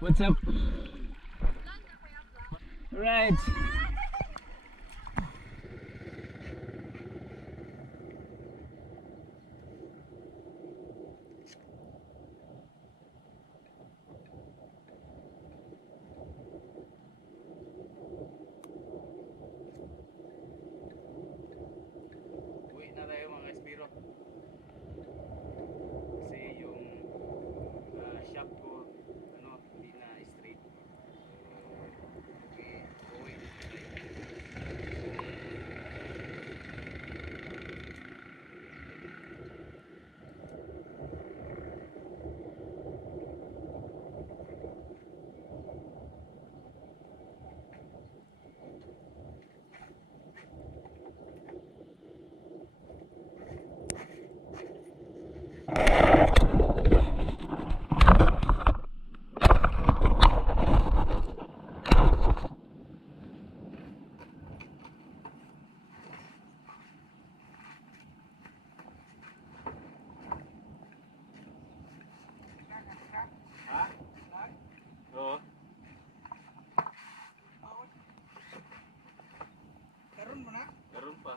What's up? Right. Uwi na tayo mga Spearo. Kasi yung shop ko hindi na straight. Okay, uwi na tayo. Oo. Karon mo na? Karon pa.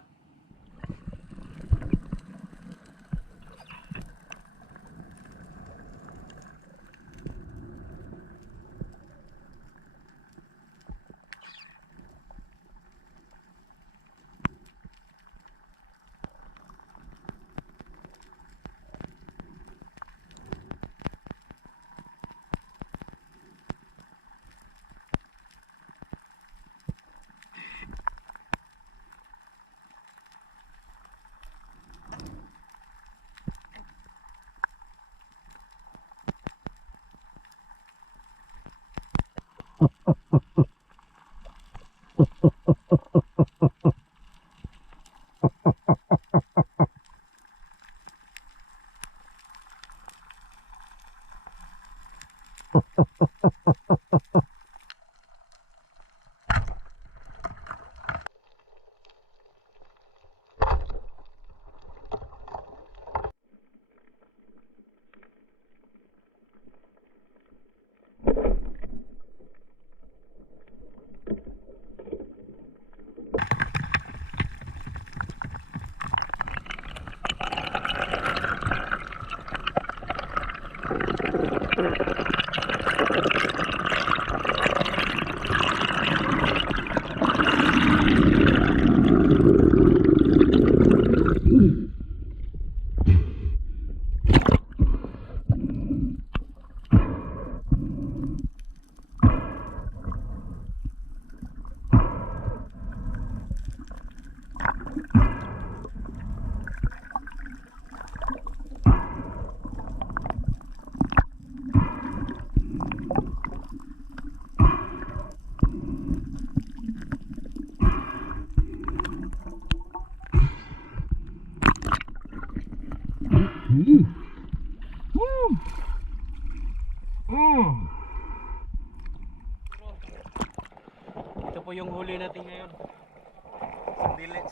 Ito po yung huli natin ngayon.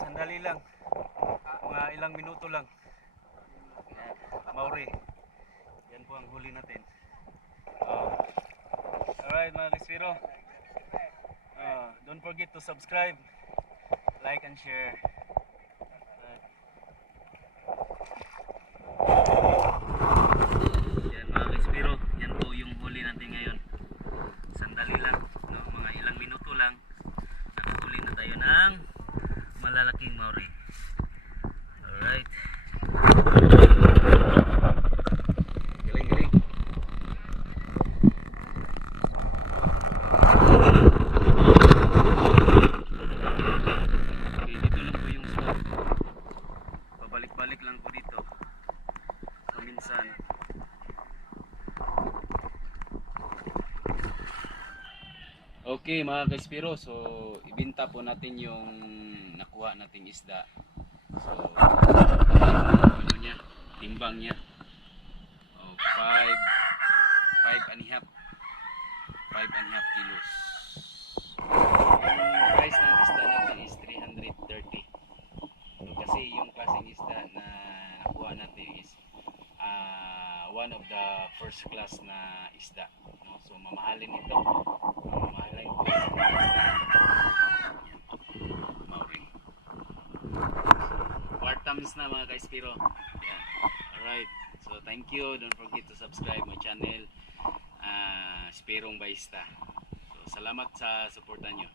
Sandali lang. Mga ilang minuto lang. Maori. Yan po ang huli natin. Alright mga Spearo. Don't forget to subscribe, like and share. Yan mga Spearo. Yan po yung huli natin ngayon. Sandali lang. Mga ilang minuto lang. Nakahuli na tayo ng malalaking Maori. Alright. Galing. Okay, dito lang po yung spot. balik lang ko dito paminsan. Okay mga ka-Spearo, so ibinta po natin yung nakuha nating isda. So ano niya, timbang niya. Oh, 5.5 kilos. Yung price ng isda natin is 330. So, kasi yung klaseng isda na nakuha natin is one of the first class na isda, no? So mamahalin ito. Mamahalin ito yung isda Maori. Quartams na mga ka-Spearo. Yeah. Alright. So thank you. Don't forget to subscribe my channel, Spearong Baista. So salamat sa suporta nyo.